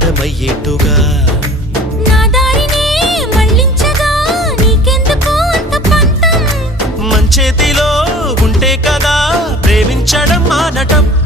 అర్థమయ్యేట్టుగా నా దారినే మళ్ళించగా నీకెందుకు అంత పంతం మంచేతిలో ఉంటే కదా ప్రేమించడం మానటం